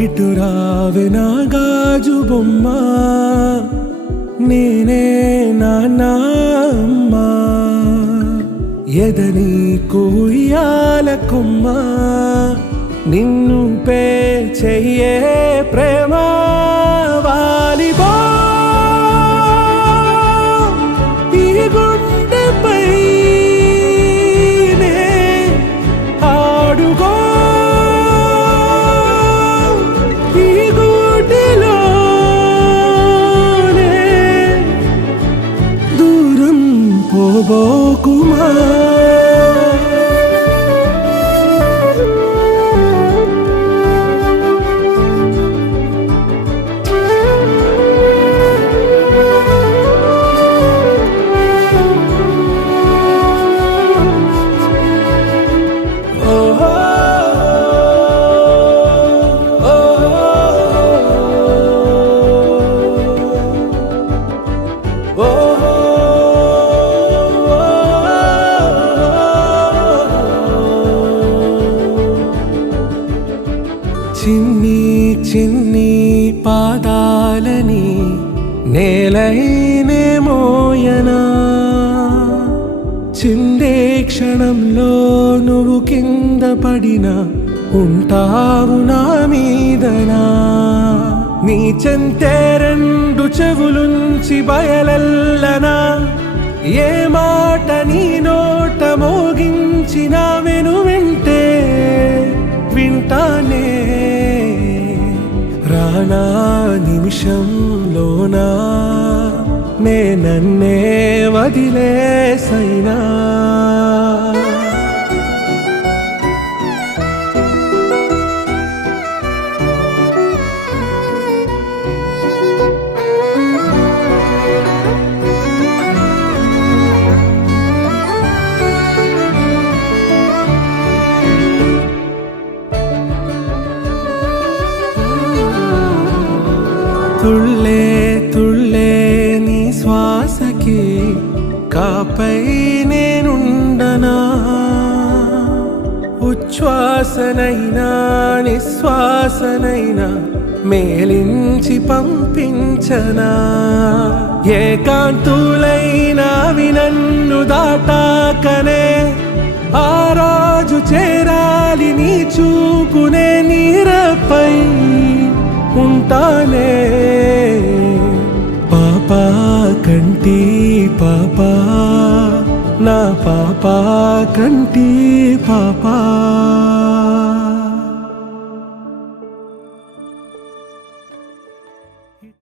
ఇటు రావే నా గాజు బొమ్మ, నేనే నాన్న అమ్మ, ఎదని కుయ్యాల కొమ్మ, నిన్ను పే చెయ్యే ప్రేమ వాలిబో ఈ గుండెపై ఆడుగో ఈ గుడిలోనే దూరం పోబోకుమా. చిన్ని చిన్ని పాదాలని నేలైనే మోయనా, చిందే క్షణంలో నువ్వు కింద పడినా ఉంటావు నా మీదనా. నీ చెంతే రెండు చెవులుంచి బయలెల్లనా, ఏ మాట నీ నోట మోగించిన వెను వింటే వింటానే. రానా నిమిషంలోనా నే నన్నే వదిలేసైనా. తుళ్ళే తుళ్ళే నీ శ్వాసకి కాపై నేనుండనా, ఉచ్ఛ్వాసనైనా నిశ్వాసనైనా మేలించి పంపించనా. ఏకాంతులైనా నన్ను దాటాకనే ఆ రోజు చేరాలి నీ చూపునే నీరపై ఉంటానే. పాపా కంటి పాపా, నా పాపా కంటి పాపా.